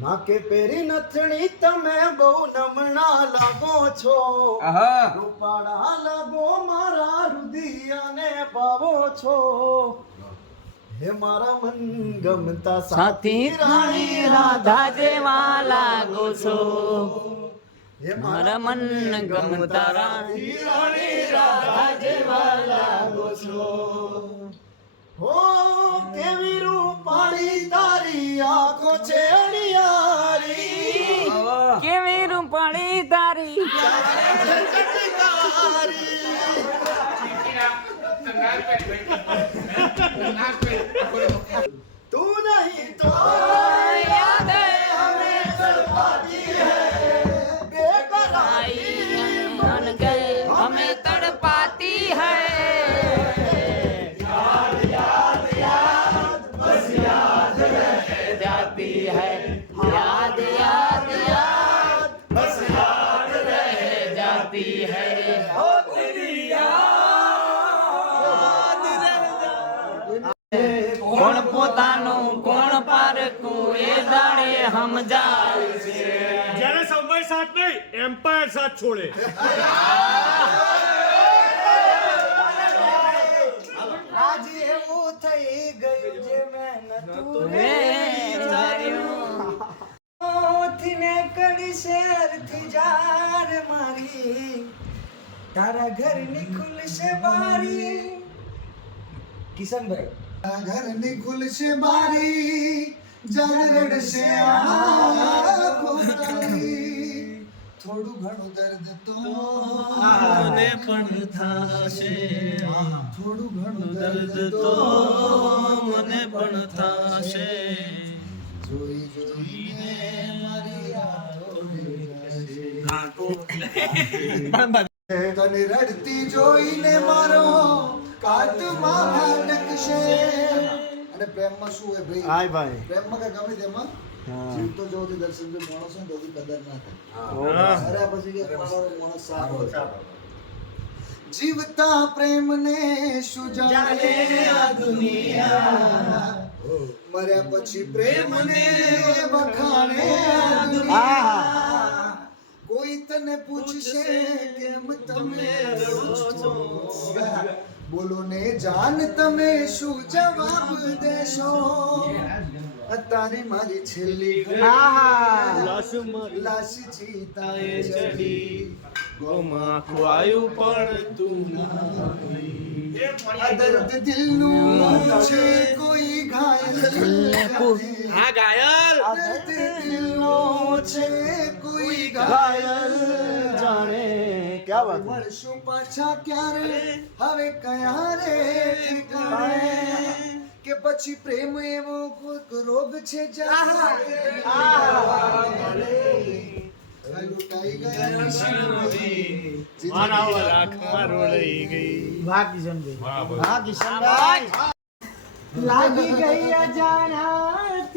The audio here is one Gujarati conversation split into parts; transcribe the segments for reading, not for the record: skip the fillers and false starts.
નાકે પેરી નથણી તમે બહુ નમણા લાગો છો રૂપાળા લાગો મારા રુધિયાને પાવો છો હે મારા મન ગમતા સાથી રાણી રાધા જેવા લાગો છો હે મારા મન ગમતા રાણી રાધા જેવા લાગો છો હો કેવી રૂપાળી તારી આંખો છે અણિયારી કેવી રૂપાળી તારી તું નહીં તો યાદ हमें तड़पाती है बेकरारी मन गए हमें तड़पाती है जाती है याद याद याद बस याद रह जाती है ओ तेरी याद કોણ પોતાનું કોણ પારકું એ દાડે સમજાય છે જ્યારે સમય સાથ નહીં એમ્પાયર સાથ છોડે आज એવું થઈ ગયું જે મેં નતું ઓથી ને કડી શેર થી જાર મારી તારા ઘરની ખુલશે બારી કિશનભાઈ ઘરની ખુલશે બારી જાન રડશે આંખો તારી થોડું ઘણું દર્દ તો મને પણ થાશે થોડું ઘણું દર્દ તો મને પણ થાશે જોઈ જોઈને મારી તને રડતી જોઈને મારો કાતમાં ભટકશે અને પ્રેમમાં શું હોય ભાઈ હાય ભાઈ પ્રેમમાં કે ગમે તેમાં જીવતો જોથી દર્શન જો માણસ હોય તો કદર ના થાય અરે પછી કે તમારો માણસ સારો જીવતા પ્રેમને શું જાણે આ દુનિયા મર્યા પછી પ્રેમને વખાણે આ દુનિયા કોઈ તને પૂછશે કેમ તમે રડો છો બોલો ને જાન તમે શું જવાબ દેશો તારી મારી છેલ્લી લાશ ચિતાએ ચડી ગોમાં ખવાયું પણ તું આ દર્દ દિલનું છે કોઈ ઘાયલ હા ઘાયલ આ દર્દ દિલનું છે કોઈ ઘાયલ જાણે ક્યાં વાત મળશું પાછા ક્યારે હવે કયા રે ઠીકાણે કે પછી પ્રેમ એવો કોઈક રોગ છે લૂંટાઈ ગયા લાગી ગઈ અજાણાથી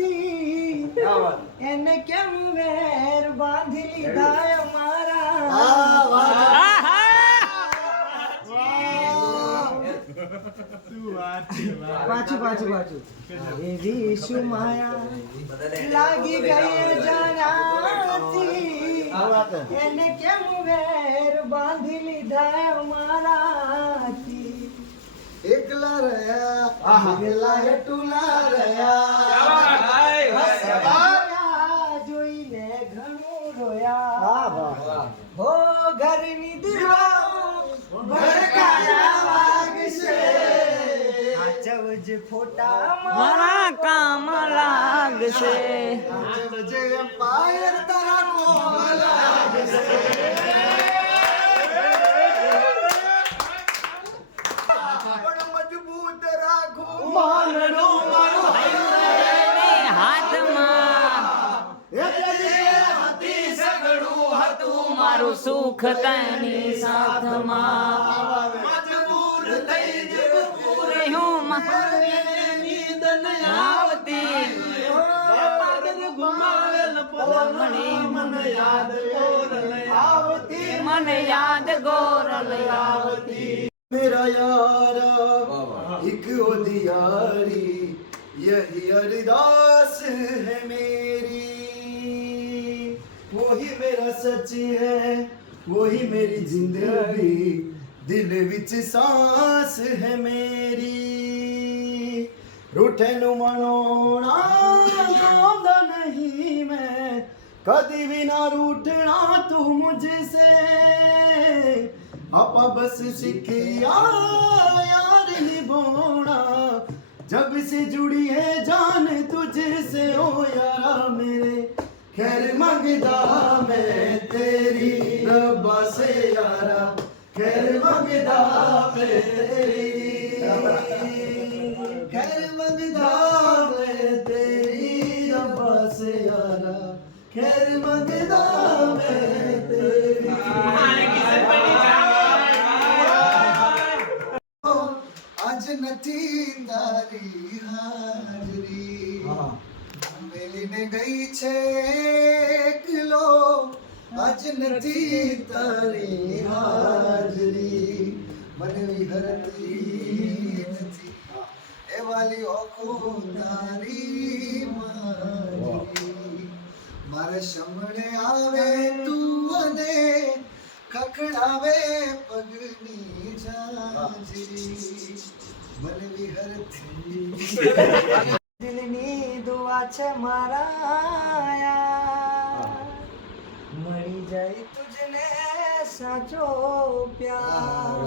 એને કેમ વેર બાંધી લીધા અમારા પાછું એવી શું માયા લાગી ગઈ અજાણાથી એને કેમ વેર બાંધી લીધા અમારાથી એકલા રહ્યા એકલા હેટુલા રહ્યા જોઈને ઘણું રોયા હો ઘરની દીવાઓ ભડકાયા વાગશે આચવજ ફોટા મારા કામ લાગશે આચવજ એમ્પાયર તારા કોમ લાગશે મારું સુખ તેની સાથમાં મજબૂર થઈ જવું હું નીંદ આવતી મને યાદ ગોરલ આવતી मेरा यार एक दियारी यही अरदास है मेरी सच्ची है वही मेरी जिंदगी दिल विच सांस है मेरी रूठे नु मनाना आंदा नहीं मैं कदी भी ना रूठना तू मुझसे आपा बस सीखिया यार निभाना जब से जुड़ी है जान तुझसे ओ यारा मेरे खैर मंगदा मैं तेरी रब्बा से यारा खैर मंगदा मैं तेरी खैर मंगदा मैं तेरी रब्बा से यारा खैर मंगदा मैं तेरी आज નથી તારી હાજરી મેલીને ગઈ છે એકલો આજ નથી તારી હાજરી મને વિહરતી નથી એ વાલી ઓખો તારી મારી મારે સામે આવે તું અને ખખડાવે પગની જાંજરી મને વિહરતી દિલની દુઆ છે મારા મળી જાય તુજને સાચો પ્યાર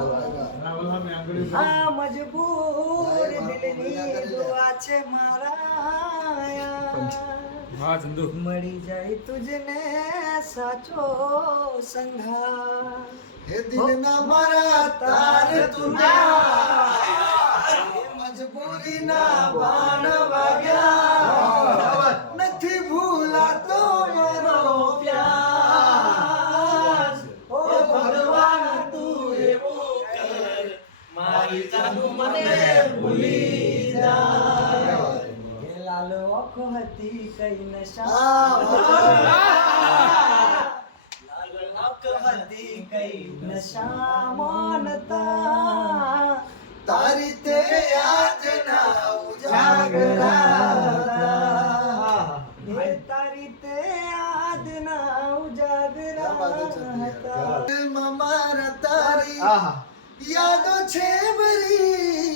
આ મજબૂર દિલની દુઆ છે મારા મળી જાય તુજને સાચો સંઘાર હે દિલના મારા તાર તુના મજબૂરીના બાણ વાગ્યા નથી ભૂલાતો મારો પ્યાર ઓ ભગવાન તું એવો કર મારી જાન મને ભૂલી જાય લાલ ઓખો હતી કઈ નશા હતી કઈ નશા માનતા તારી તે યાદ ના ઉજાગરા તારી તે યાદ ના ઉજાગરા મારા તારી યાદો છે ભરી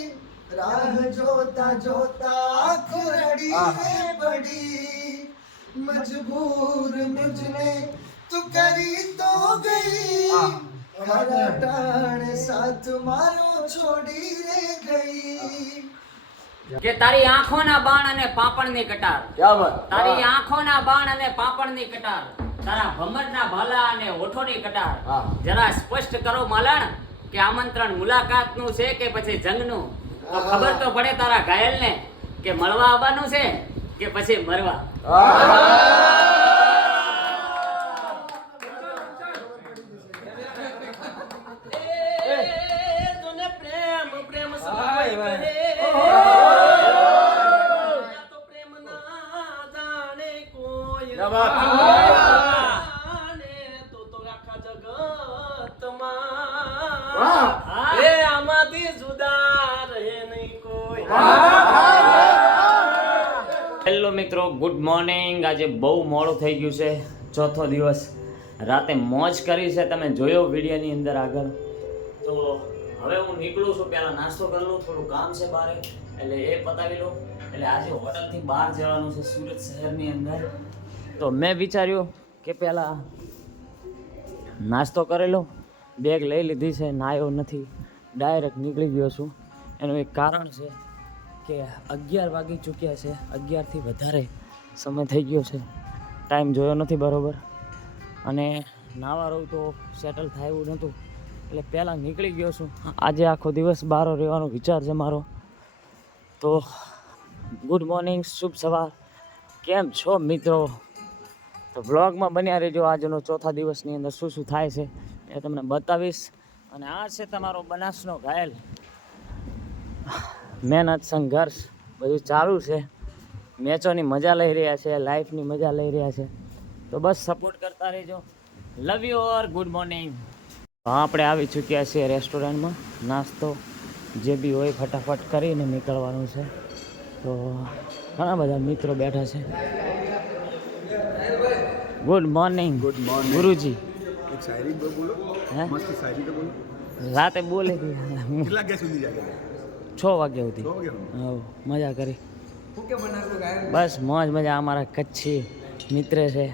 રાહ જોતા જોતા આંખો રડી પડી મજબૂર મુझने तू करी तो गई खरा टाण साथ मारो छोड़ी रे गई કે તારી આંખોના બાણ અને પાપણની કટાર તારી આંખોના બાણ અને પાપણની કટાર તારા ભમરના ભાલા અને હોઠોની કટાર જરા સ્પષ્ટ કરો માલણ કે આમંત્રણ મુલાકાતનું છે કે પછી જંગનું તો ખબર તો પડે તારા ઘાયલને કે મળવા આવવાનું છે કે પછી મરવા હેલો મિત્રો, ગુડ મોર્નિંગ. આજે બહુ મોડું થઈ ગયું છે. ચોથો દિવસ રાતે મોજ કરી છે, તમે જોયો વિડીયોની અંદર આગળ. તો હવે હું નીકળું છું. પહેલાં નાસ્તો કરી લઉં, થોડું કામ છે બારે, એટલે એ પતાવી લઉં. એટલે આજે હોટલથી બહાર જવાનું છે સુરત શહેરની અંદર. તો મેં વિચાર્યું કે પહેલાં નાસ્તો કરી લઉં. બેગ લઈ લીધી છે, નાયો નથી, ડાયરેક્ટ નીકળી ગયો છું. એનું એક કારણ છે કે 11 વાગી ચૂક્યા છે. 11થી વધારે સમય થઈ ગયો છે, ટાઈમ જોયો નથી બરાબર. અને નાવા રહું તો સેટલ થાય એવું નહોતું, એટલે પહેલાં નીકળી ગયો છું. આજે આખો દિવસ બહાર રહેવાનો વિચાર છે મારો. તો ગુડ મોર્નિંગ, શુભ સવાર. કેમ છો મિત્રો? તો બ્લોગમાં બન્યા રહેજો. આજનો ચોથા દિવસની અંદર શું શું થાય છે એ તમને બતાવીશ. અને આ છે તમારો બનાસનો ઘાયલ. મહેનત, સંઘર્ષ બધું ચાલુ છે. મેચોની મજા લઈ રહ્યા છે, લાઈફની મજા લઈ રહ્યા છે. તો બસ સપોર્ટ કરતા રહેજો. Love you or good morning. આપણે આવી ચૂક્યા છીએ રેસ્ટોરન્ટમાં. નાસ્તો જે બી હોય ફટાફટ કરીને નીકળવાનું છે. તો ઘણા બધા મિત્રો બેઠા છે. ગુડ મોર્નિંગ ગુરુજી એક શાયરી બોલો, હે મસ્ત શાયરી તો બોલો. રાતે બોલે હતી કેટલા વાગ્યા સુધી જાગે? 6 વાગ્યા સુધી હવ મજા કરી બસ મોજ મજા. અમારા કચ્છી મિત્ર છે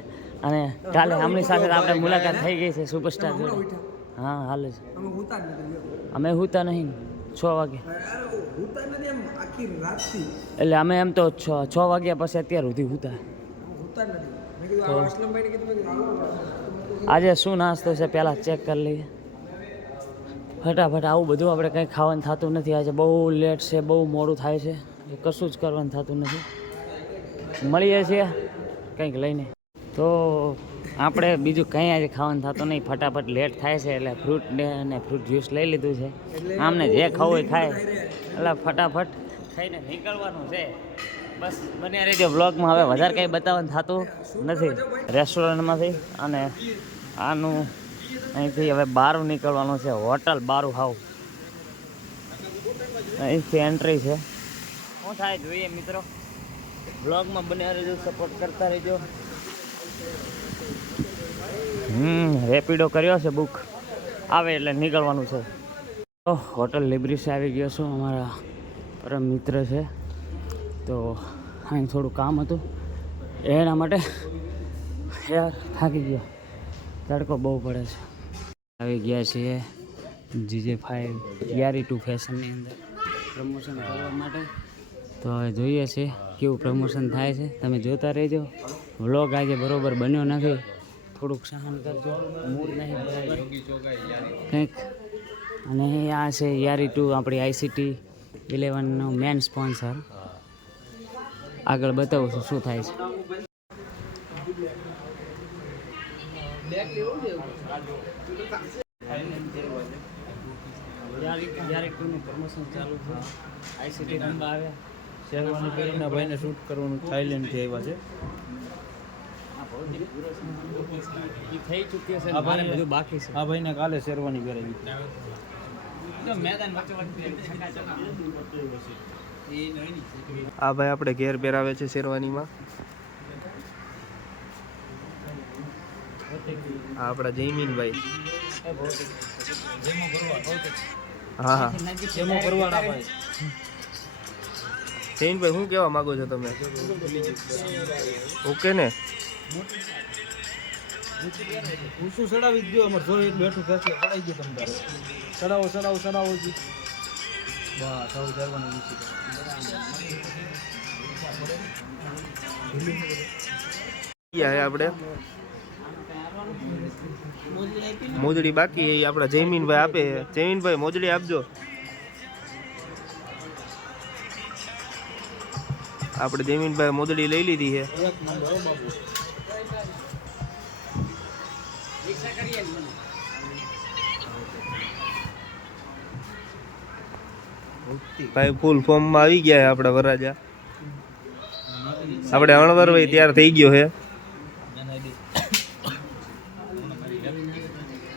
અને કાલે આમની સાથે આપણે મુલાકાત થઈ ગઈ છે સુપરસ્ટાર જોડે. હા હાલે છે. અમે હુતા નહીં 6 વાગે એટલે અમે એમ તો 6 વાગ્યા પછી અત્યાર સુધી હુતા. આજે શું નાસ્તો છે પહેલાં ચેક કરી લઈએ ફટાફટ. આવું બધું આપણે કંઈ ખાવાનું થતું નથી. આજે બહુ લેટ છે, બહુ મોડું થાય છે, કશું જ કરવાનું થતું નથી. મળીએ છીએ કંઈક લઈને. તો આપણે બીજું કંઈ આજે ખાવાનું થતું નહીં. ફટાફટ લેટ થાય છે એટલે ફ્રૂટ અને ફ્રૂટ જ્યુસ લઈ લીધું છે. આમને જે ખાવું હોય ખાય એટલે ફટાફટ ખાઈને નીકળવાનું છે. બસ બને રહેજો બ્લોગમાં. હવે વધારે કંઈ બતાવવાનું થતું નથી રેસ્ટોરન્ટમાંથી. અને આનું અહીંથી હવે બહાર નીકળવાનું છે. હોટલ બારું હાઉસ અહીંથી એન્ટ્રી છે. શું થાય જોઈએ મિત્રો. બ્લોગમાં બને રહેજો, સપોર્ટ કરતા રહેજો. રેપિડો કર્યો છે બુક, આવે એટલે નીકળવાનું છે. તો હોટલ લિબ્રિસે આવી ગયો છું. અમારા પરમ મિત્ર છે તો અહીં થોડું કામ હતું એના માટે યાર થાકી ગયો. તડકો બહુ પડે છે. આવી ગયા છીએ GJ5 YARI2 ફેશનની અંદર પ્રમોશન કરવા માટે. તો હવે જોઈએ છીએ કેવું પ્રમોશન થાય છે. તમે જોતા રહેજો. વ્લોગ આજે બરોબર બન્યો નથી, થોડુંક સહન કરજો. મૂડ નહીં કંઈક. અને આ છે YARI2 આપણી ICT 11નો મેન સ્પોન્સર. આગળ બતાવું છું શું થાય છે. YARI2નું પ્રમોશન ચાલુ છે. ICT રમવા આવ્યા. શેરવાની પહેરીને ભાઈને શૂટ કરવાનું થાઈલેન્ડથી આવ્યા છે. એ થઈ ચૂક્યો છે. આ મારે ભાઈ બધું બાકી છે. આ ભાઈને કાલે શેરવાની પહેરાવી. આ ભાઈ આપણે ઘેર પહેરાવે છે શેરવાનીમાં. આ આપણા જયમીનભાઈ. હા હા જયમીનભાઈ, શું કહેવા માંગો છો તમે? ઓકે ને ઊંચું ચડાવી જ દો. અમારે જોઈ બેઠું થશે ચડાવી દો. તમે ચડાવો ચડાવો ચડાવો જ બસ આવું જવાનું આપણે મોજડી બાકી એ આપણા જયમીનભાઈ આપે. જયમીનભાઈ મોજડી આપજો. આપણે જયમીનભાઈ મોજડી લઈ લીધી છે. ભાઈ ફૂલ ફોર્મમાં આવી ગયા છે આપણા વરરાજા. આપણે અણવરભાઈ તૈયાર થઈ ગયો છે.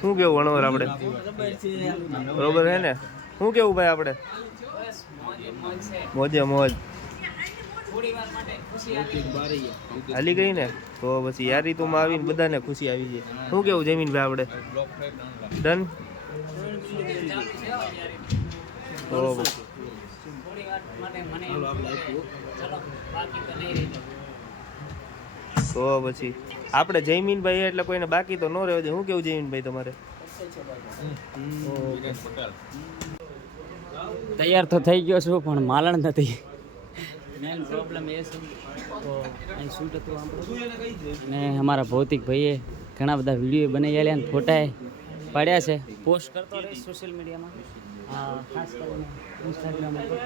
શું કેવું અણવર આપણે બરોબર છે ને? શું કેવું ભાઈ આપણે? મોજે મોજ હાલી ગઈ ને તો પછી YARI2માં આવીને બધાને ખુશી આવી છે. શું કેવું જમીનભાઈ આપણે? ડન. તો પછી આપણે જયમીનભાઈ એટલે કોઈને બાકી તો ન રહેવા દે. શું કેવું જયમીનભાઈ તમારે? તૈયાર તો થઈ ગયો છું પણ માલણ નથી. મેન પ્રોબ્લેમ એ છે. તો અહીં શૂટ હતું આપણું અને અમારા ભૌતિક ભાઈએ ઘણા બધા વિડીયો બનાવેલા અને ફોટા પાડ્યા છે. પોસ્ટ કરતો રહીશ સોશિયલ મીડિયામાં, ખાસ કરીને ઇન્સ્ટાગ્રામ ઉપર.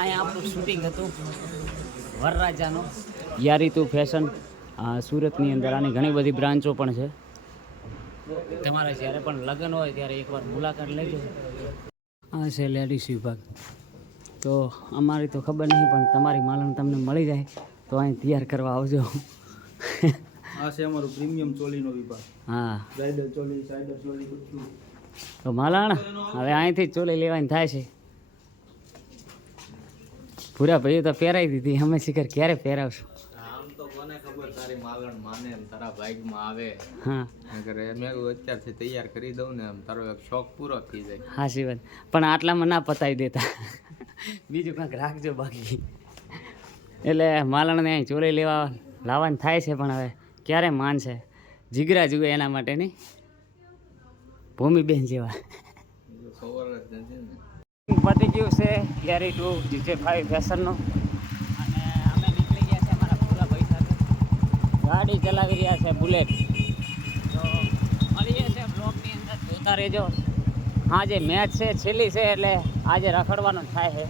અહીંયા આપણું શૂટિંગ હતું વરરાજાનું. YARI2 ફેશન સુરતની અંદર. આની ઘણી બધી બ્રાન્ચો પણ છે. તમારે જ્યારે પણ લગ્ન હોય ત્યારે એકવાર મુલાકાત લેજો. આ છે લેડીઝ વિભાગ. તો અમારી તો ખબર નહીં પણ તમારી માલણ તમને મળી જાય તો અહીં તૈયાર કરવા આવજો. આ છે અમારું પ્રીમિયમ ચોલીનો વિભાગ. હા બ્રાઇડલ ચોલી, સાઇડર ચોલી બધું. તો માલણ હવે અહીંથી જ ચોલી લેવાની થાય છે. પૂરા ભાઈઓ તો પહેરાવી દીધી, અમે શિખર ક્યારે પહેરાવશું? કોને ખબર તારી માગણ માને ને તારા ભાગમાં આવે. હા નકર મેં કીધું અત્યારથી તૈયાર કરી દઉં ને આમ તારો એક શોખ પૂરો થઈ જાય. હાચી વાત, પણ આટલામાં ના પતાવી દેતા, બીજું કંઈક રાખજો બાકી. એટલે માલણને અહીં ચોરી લાવવાનું થાય છે, પણ હવે ક્યારે માનશે, જીગરા જુએ એના માટે નહીં, ભૂમિબેન જેવા. ખબર જ નથી ને. પતી ગયું છે ગેરી ટુ DJ5 ફેશનનું, અને અમે નીકળી ગયા છે અમારા પૂરા ભાઈ સાથે, ગાડી ચલાવી રહ્યા છે બુલેટ. તો મળીએ છે બ્લોગની અંદર, જોતા રહેજો. હા, જે મેચ છે છેલ્લી છે એટલે આજે રખડવાનું થાય છે,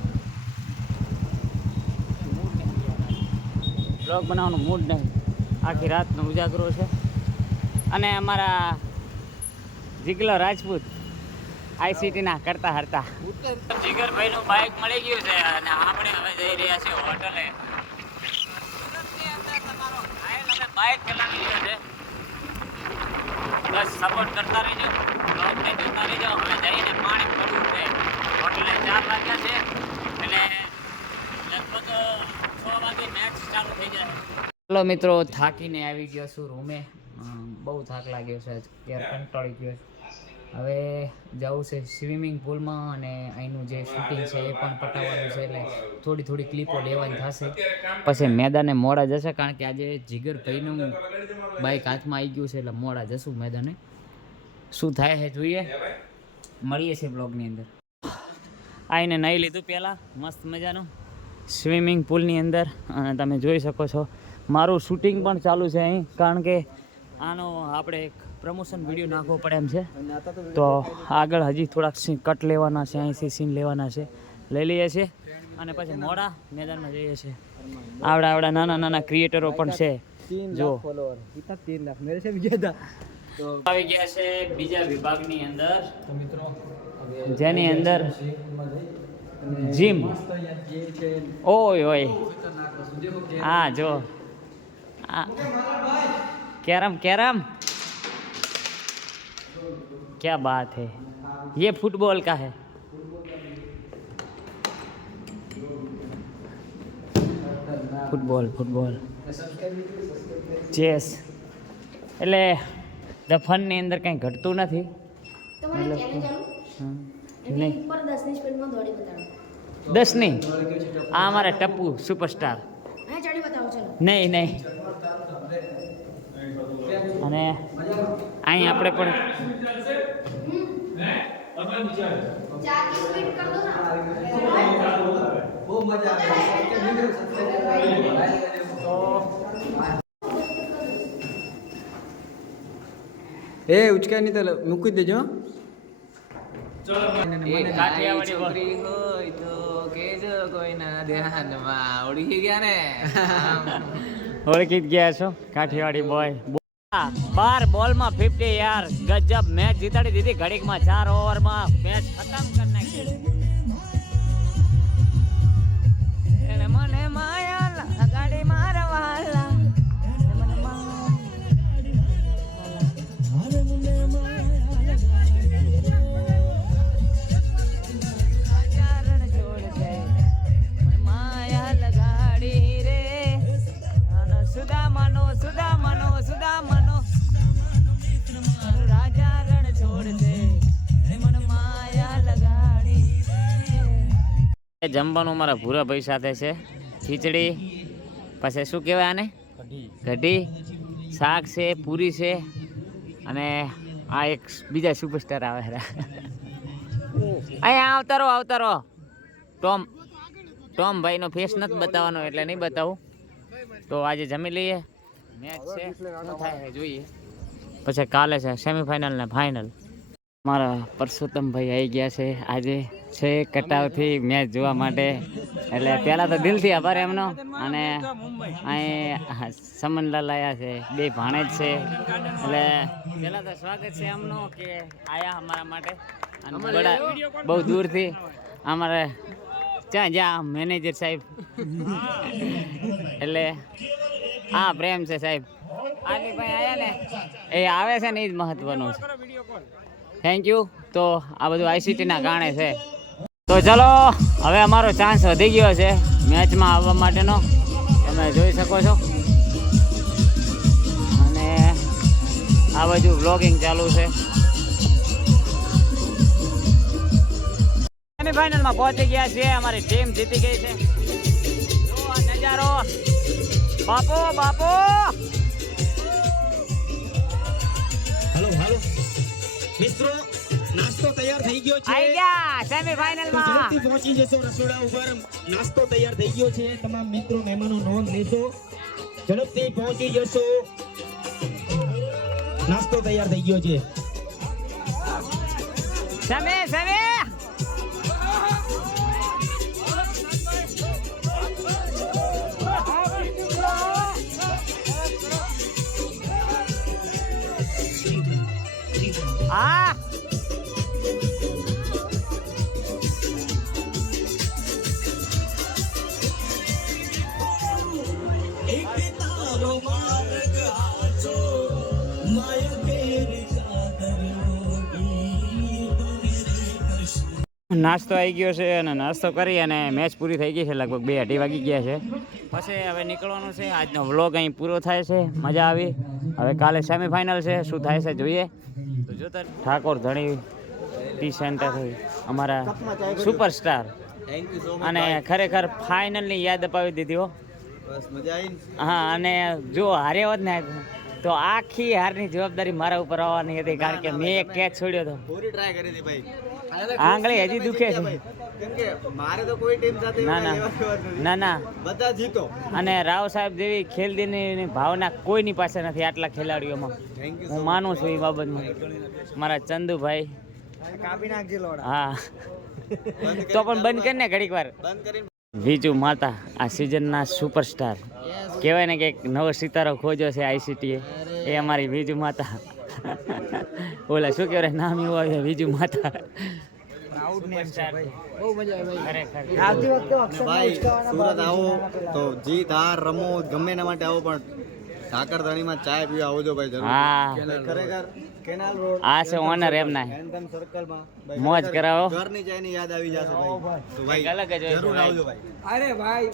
બ્લોગ બનાવવાનું મૂડ નહીં, આખી રાતનો ઉજાગરો છે. અને અમારા જીગલો રાજપૂત આઈસીટીના કરતા હરતા જીગરભાઈનું બાઇક મળી ગયું છે, અને આપણે હવે જઈ રહ્યા છીએ હોટલે. સુરતની અંદર તમારો ઘાયલ હવે બાઇક ચલાવી રહ્યો છે, બસ સપોર્ટ કરતા રહેજો, બ્લોગને જોતા રહેજો. હવે જઈને પાણી ભરવું છે, હોટલે 4 વાગ્યા છે, એટલે લગભગ 6 વાગે મેચ ચાલુ થઈ જાય. ચલો મિત્રો, થાકીને આવી ગયો છું રૂમે, બહુ થાક લાગ્યો છે, અત્યારે કંટાળી ગયો. હવે જવું છે સ્વિમિંગ પુલમાં, અને અહીંનું જે શૂટિંગ છે એ પણ પટાવવાનું છે, એટલે થોડી ક્લિપો લેવાની થશે. પછી મેદાને મોડા જશે, કારણ કે આજે જીગરભાઈનું બાઇક હાથમાં આવી ગયું છે, એટલે મોડા જશું મેદાને. શું થાય છે જોઈએ, મળીએ છીએ બ્લોગની અંદર. આવીને નહીં લીધું પહેલાં મસ્ત મજાનું સ્વિમિંગ પુલની અંદર, અને તમે જોઈ શકો છો મારું શૂટિંગ પણ ચાલુ છે અહીં, કારણ કે આનો આપણે એક પ્રમોશન વિડીયો નાખવો પડે એમ છે. તો આગળ હજી થોડાક કટ લેવાના છે, અહીંથી સીન લેવાના છે, લઈ લઈએ છીએ, અને પછી મોડા મેદાનમાં જઈએ છીએ. આવડા નાના ક્રિએટરો પણ છે, જો 3 લાખ મેરે છે બીજા. તો આવી ગયા છે બીજા વિભાગની અંદર, જેની અંદર જીમ. ઓય હા જો कैरम क्या बात है, ये फुटबॉल का है. फुटबॉल चेस, એટલે ધ ફનની અંદર કંઈ ઘટતું નથી. નહીં 10ની આ અમારા ટપ્પુ સુપરસ્ટાર. નહીં અને અહીં આપણે પણ એ ઉચકા નહીં તો મૂકી દેજો. છોકરી હોય તો કેજો કોઈના ધ્યાનમાં. ઓળખી ગયા ને? ઓળખી જ ગયા છો, કાઠિયાવાડી બોય. 12 બોલમાં 50 યાર, ગજબ મેચ જીતાડી દીધી ઘડીકમાં. 4 ઓવરમાં મેચ ખતમ કરી નાખી. એને મને માયા ગાડી મારવાલા, સુદામનો રાજા રણ છોડ દે, મન માયા લગાડી. જમવાનું મારા ભૂરા ભાઈ સાથે છે, ખીચડી, પછી શું કહેવાય આને, કઢી, શાક છે, પૂરી છે, અને આ એક બીજા સુપરસ્ટાર આવે. અહીંયા આવતા રહો. ટોમ ભાઈનો ફેસ નથી બતાવવાનો, એટલે નહીં બતાવું. તો આજે જમી લઈએ, મેચ છે શું થાય જોઈએ, પછી કાલે છે સેમીફાઇનલ ને ફાઇનલ. મારા પરસોત્તમભાઈ આવી ગયા છે આજે છે કટાવથી મેચ જોવા માટે, એટલે પહેલાં તો દિલથી આભાર એમનો. અને અહીં સમનલાલ આવ્યા છે, 2 ભાણેજ છે, એટલે પહેલાં તો સ્વાગત છે એમનો કે આવ્યા અમારા માટે. અને બહુ દૂરથી અમારે જ્યાં મેનેજર સાહેબ, એટલે હા પ્રેમ છે સાહેબ. આની ભાઈ આવ્યા ને એ આવે છે ને એ જ મહત્વનું છે. Thank you. તો આ બધું આઈસીટીના કારણે છે. તો ચલો હવે અમારો ચાન્સ વધી ગયો છે મેચમાં આવવા માટેનો, તમે જોઈ શકો છો. હવે જો વ્લોગિંગ ચાલુ છે. સેમીફાઇનલમાં પહોંચી ગયા છે. અમારી ટીમ જીતી ગઈ છે. જો આ નજારો. બાપો બાપો. હાલો હાલો મિત્રો, નાસ્તો તૈયાર થઈ ગયો છે. આઈ ગયા સેમીફાઇનલમાં. જલ્દી પહોંચી જશો રસોડા ઉપર. નાસ્તો તૈયાર થઈ ગયો છે. તમામ મિત્રો મહેમાનો નોંધ લેશો. ઝડપથી પહોંચી જશો. નાસ્તો તૈયાર થઈ ગયો છે. Semi semi. આ નાસ્તો આવી ગયો છે અને નાસ્તો કરી અને મેચ પૂરી થઈ ગઈ છે. લગભગ 2:30 વાગી ગયા છે. પછી હવે નીકળવાનું છે. આજનો વ્લોગ અહીં પૂરો થાય છે. મજા આવી. હવે કાલે સેમીફાઇનલ છે. શું થાય છે જોઈએ. તો જોતા ઠાકોર ધણી ટી સેન્ટર અમારા સુપરસ્ટાર અને ખરેખર ફાઇનલની યાદ અપાવી દીધી હો. હા, અને જો હાર્યા હોત ને તો આખી હારની જવાબદારી મારા ઉપર આવવાની હતી, કારણ કે મેં એક કેચ છોડ્યો હતો. પૂરી ટ્રાય કરી હતી ભાઈ. આંગળી હજી દુખે છે. કેમ કે મારે તો કોઈ ટીમ સાથે ના ના ના ના. બધા જીતો. અને રાવ સાહેબ જેવી ખેલદીની ભાવના કોઈની પાસે નથી આટલા ખેલાડીઓમાં. હું માનું છું એ બાબતમાં. મારા ચંદુભાઈ કાપી નાખજે લોડા. હા તો પણ બંધ કરીને ઘડીક વાર. બંધ કરીને વિજુ માતા આ સિઝનના સુપરસ્ટાર કહેવાય ને કે એક નવો સિતારો ખોજો છે આઈસીટીએ. એ અમારી વિજુ માતા. ઓલા શું કહેવાય નામ એવું આવે વિજુ માતા. સુપરસ્ટાર. બહુ મજા આવી ભાઈ. ખરેખર આવતી વખતે ભાઈ સુરત આવો તો જીત હાર રમો ગમે એના માટે આવો, પણ ઠાકરધણીમાં ચાય પીવા આવજો ભાઈ જરૂર. હા ખરેખર કેનાલ રોડ આ છે ઓનર એમના. એનધમ સર્કલમાં મોજ કરાવો. ઘરની ચાયની યાદ આવી જશે ભાઈ. તો ભાઈ અલગ જ હોય છે જરૂર ભાઈ. આવજો ભાઈ. અરે ભાઈ